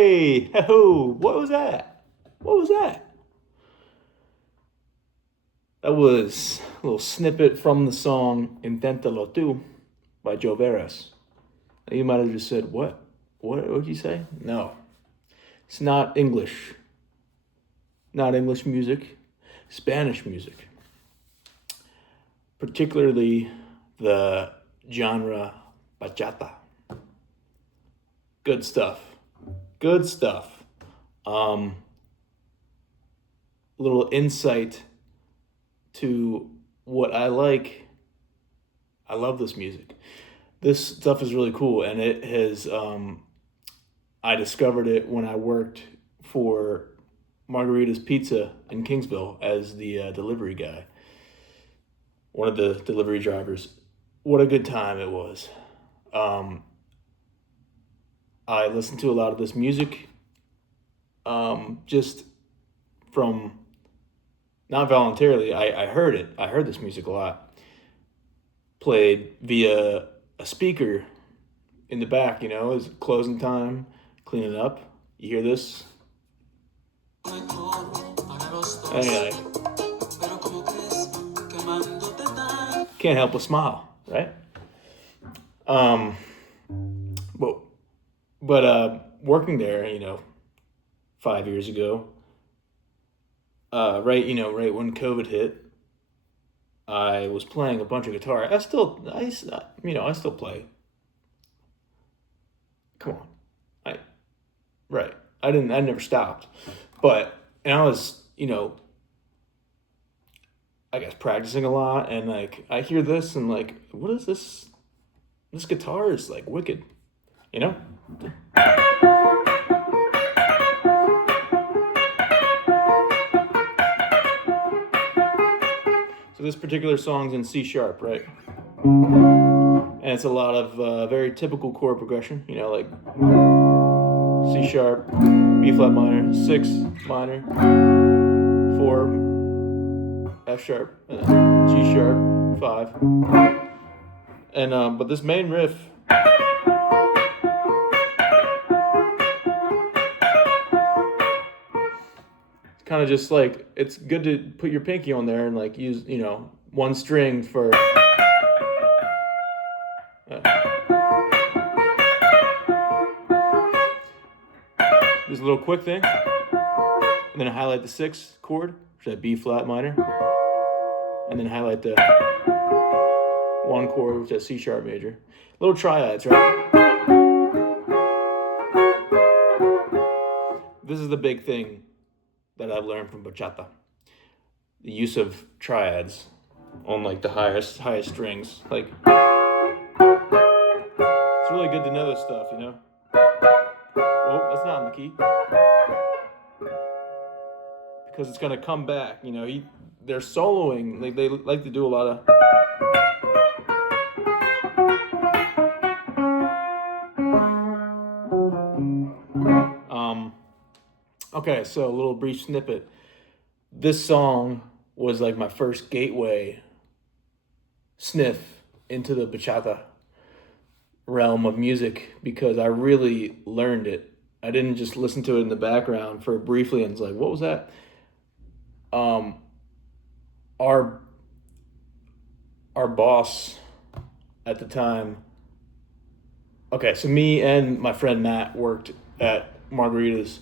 Hey, ho, what was that? What was that? That was a little snippet from the song Inténtalo tú by Joe Veras. You might have just said, what? What did you say? No, it's not English. Not English music, Spanish music. Particularly the genre bachata. Good stuff. Good stuff. Little insight to what I like. I love this music. This stuff is really cool, and it has. I discovered it when I worked for Margarita's Pizza in Kingsville as the delivery guy, one of the delivery drivers. What a good time it was. Um, I listened to a lot of this music, just from not voluntarily. I heard it. I heard this music a lot, played via a speaker in the back. It's closing time, cleaning up. You hear this? Anyway, can't help but smile, right? Um, but working there, 5 years ago, right when COVID hit, I was playing a bunch of guitar. I still play. Come on, I right. I never stopped, but and I was, I guess practicing a lot, and like I hear this, and like, what is this? This guitar is like wicked, you know. So this particular song's in C sharp, right? And it's a lot of very typical chord progression, like C sharp, B flat minor, 6 minor, 4, F sharp, G sharp, 5. And but this main riff, kind of just like, it's good to put your pinky on there and like use, one string for this little quick thing, and then I highlight the 6 chord, which is that B flat minor, and then highlight the 1 chord, which is C sharp major. Little triads, right? This is the big thing that I've learned from bachata: the use of triads on like the highest strings. Like, it's really good to know this stuff, Oh, that's not in the key, because it's gonna come back. They're soloing. Like, they like to do a lot of. Okay, so a little brief snippet. This song was like my first gateway sniff into the bachata realm of music, because I really learned it. I didn't just listen to it in the background for briefly and it's like, what was that? Our boss at the time. Okay, so me and my friend Matt worked at Margarita's,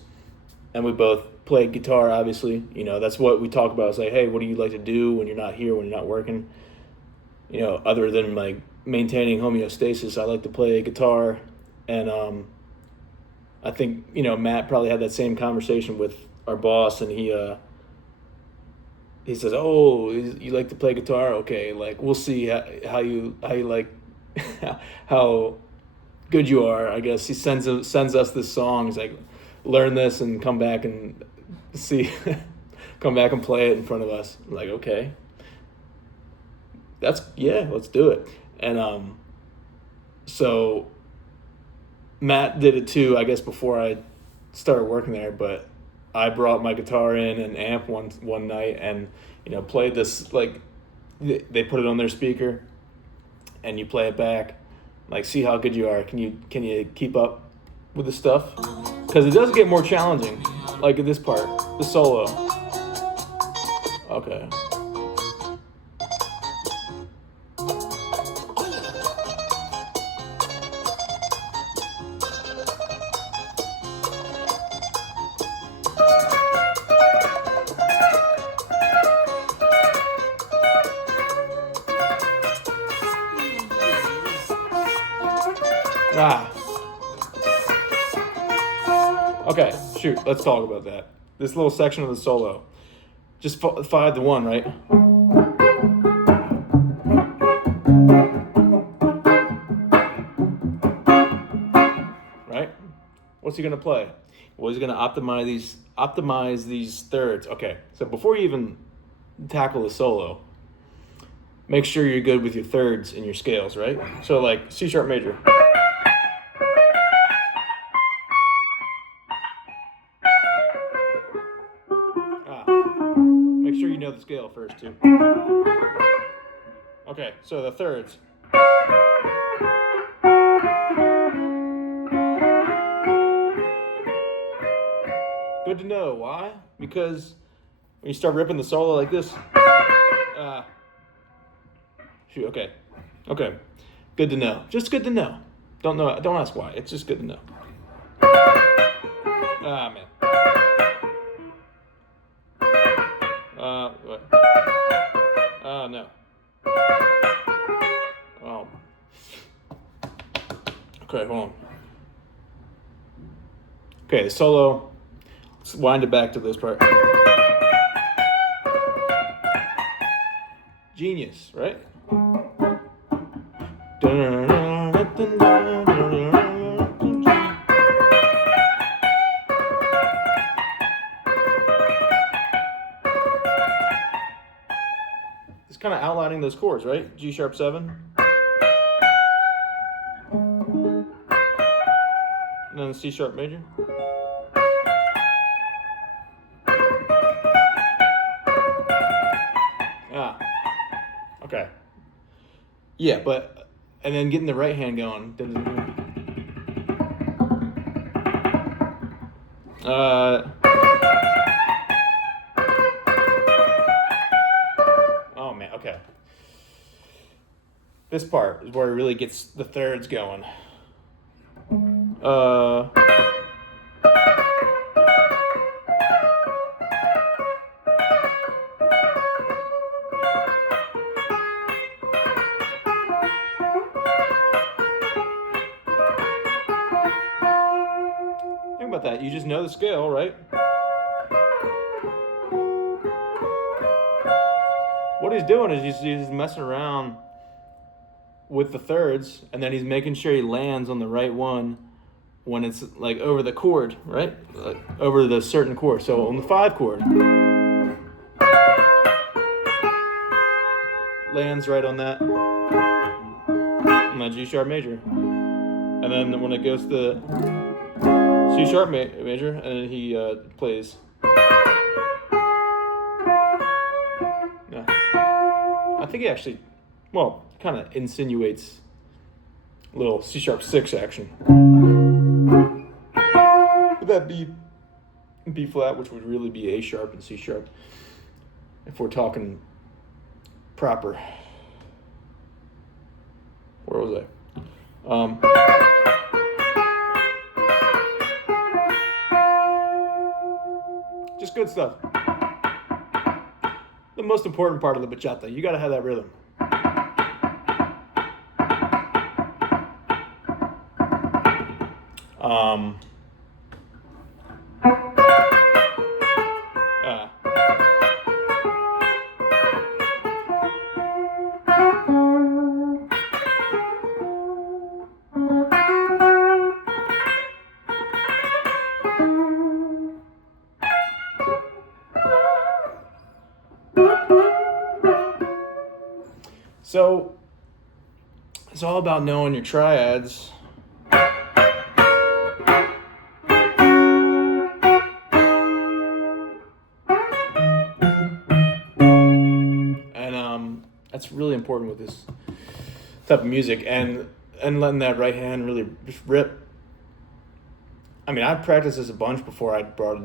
and we both played guitar. Obviously, that's what we talk about. It's like, hey, what do you like to do when you're not here, when you're not working? Other than like maintaining homeostasis, I like to play guitar. And I think Matt probably had that same conversation with our boss, and he says, "Oh, you like to play guitar? Okay, like we'll see how you like how good you are." I guess he sends us this song. He's like, learn this and come back and see, come back and play it in front of us. I'm like, okay, let's do it. And so Matt did it too, I guess, before I started working there. But I brought my guitar in and amp one night, and played this, like, they put it on their speaker, and you play it back, like, see how good you are. Can you keep up with the stuff? because it does get more challenging, like in this part, the solo. Okay. Ah. Okay, shoot, let's talk about that. This little section of the solo. Just 5-1, right? Right? What's he gonna play? Well, he's gonna optimize these thirds. Okay, so before you even tackle the solo, make sure you're good with your thirds and your scales, right? So like C sharp major. Make sure you know the scale first too. Okay, so the thirds. Good to know. Why? Because when you start ripping the solo like this, shoot. Okay, okay. Good to know. Just good to know. Don't know. Don't ask why. It's just good to know. Ah, man. What? Oh, no. Oh. Okay, hold on. Okay, the solo. Let's wind it back to this part. Genius, right? It's kind of outlining those chords, right? G sharp 7. And then C sharp major. Okay. Yeah, but and then getting the right hand going. Oh man, okay. This part is where it really gets the thirds going. Think about that. You just know the scale, right? What he's doing is he's messing around with the thirds, and then he's making sure he lands on the right one when it's like over the chord, right? Like over the certain chord. So on the 5 chord, lands right on that G sharp major, and then when it goes to the C sharp major, and he plays. Yeah. I think he actually, well, kind of insinuates a little C sharp 6 action. Would that be B flat, which would really be A sharp and C sharp, if we're talking proper. Where was I? Just good stuff. The most important part of the bachata. You got to have that rhythm. So it's all about knowing your triads. And that's really important with this type of music, and letting that right hand really just rip. I mean, I practiced this a bunch before I brought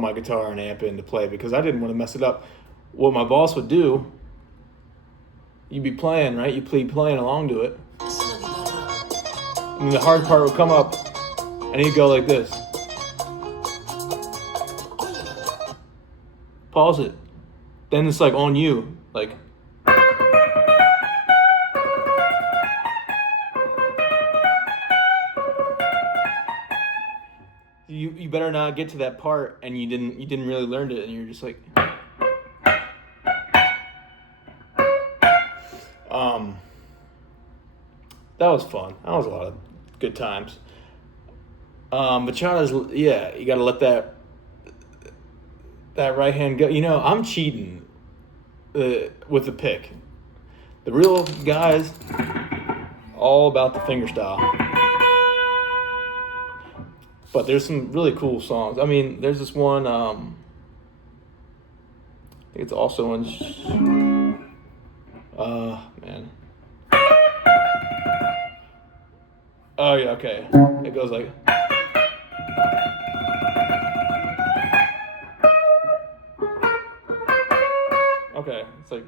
my guitar and amp in to play because I didn't want to mess it up. What my boss would do, you'd be playing, right? You'd be playing along to it. And the hard part would come up, and he'd go like this. Pause it. Then it's like on you. Like, you better not get to that part and you didn't really learn it and you're just like that was fun. That was a lot of good times. Bachata's, yeah, you gotta let that right hand go. You know, I'm cheating with the pick. The real guys, all about the finger style. But there's some really cool songs. I mean, there's this one, I think it's also in, man. Oh yeah, okay. It goes like, okay, it's like,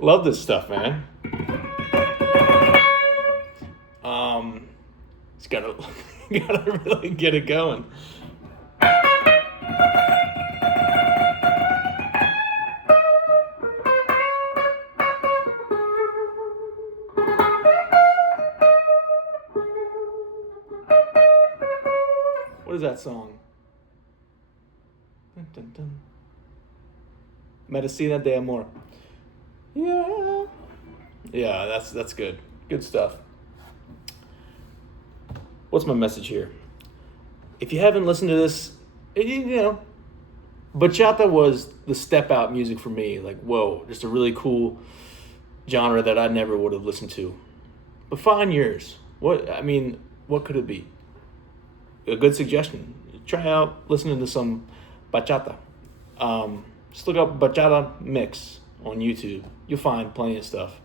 love this stuff, man. It's gotta gotta really get it going. What is that song? Dun, dun, dun. Medicina de Amor. Yeah. Yeah, that's good. Good stuff. What's my message here? If you haven't listened to this, you know, bachata was the step out music for me. Like, whoa, just a really cool genre that I never would have listened to. But find yours. What could it be? A good suggestion. Try out listening to some bachata. Just look up bachata mix on YouTube. You'll find plenty of stuff.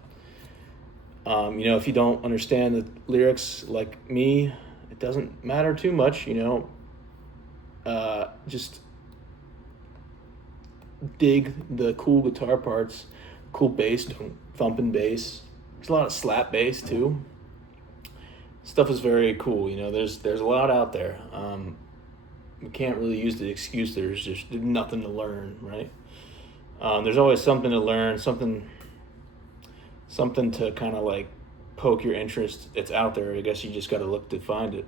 You know, if you don't understand the lyrics like me, it doesn't matter too much, you know. Just dig the cool guitar parts, cool bass, thumping bass. There's a lot of slap bass too. Stuff is very cool, you know. There's a lot out there. We can't really use the excuse there's just nothing to learn, right? There's always something to learn, something to kind of like poke your interest. It's out there. I guess you just got to look to find it.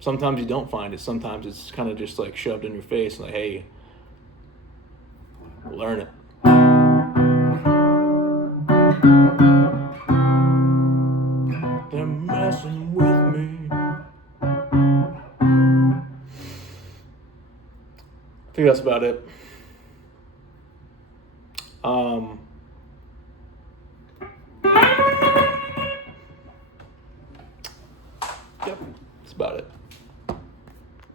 Sometimes you don't find it. Sometimes it's kind of just like shoved in your face, like, hey, learn it. They're messing with me. I think that's about it. Yep, that's about it.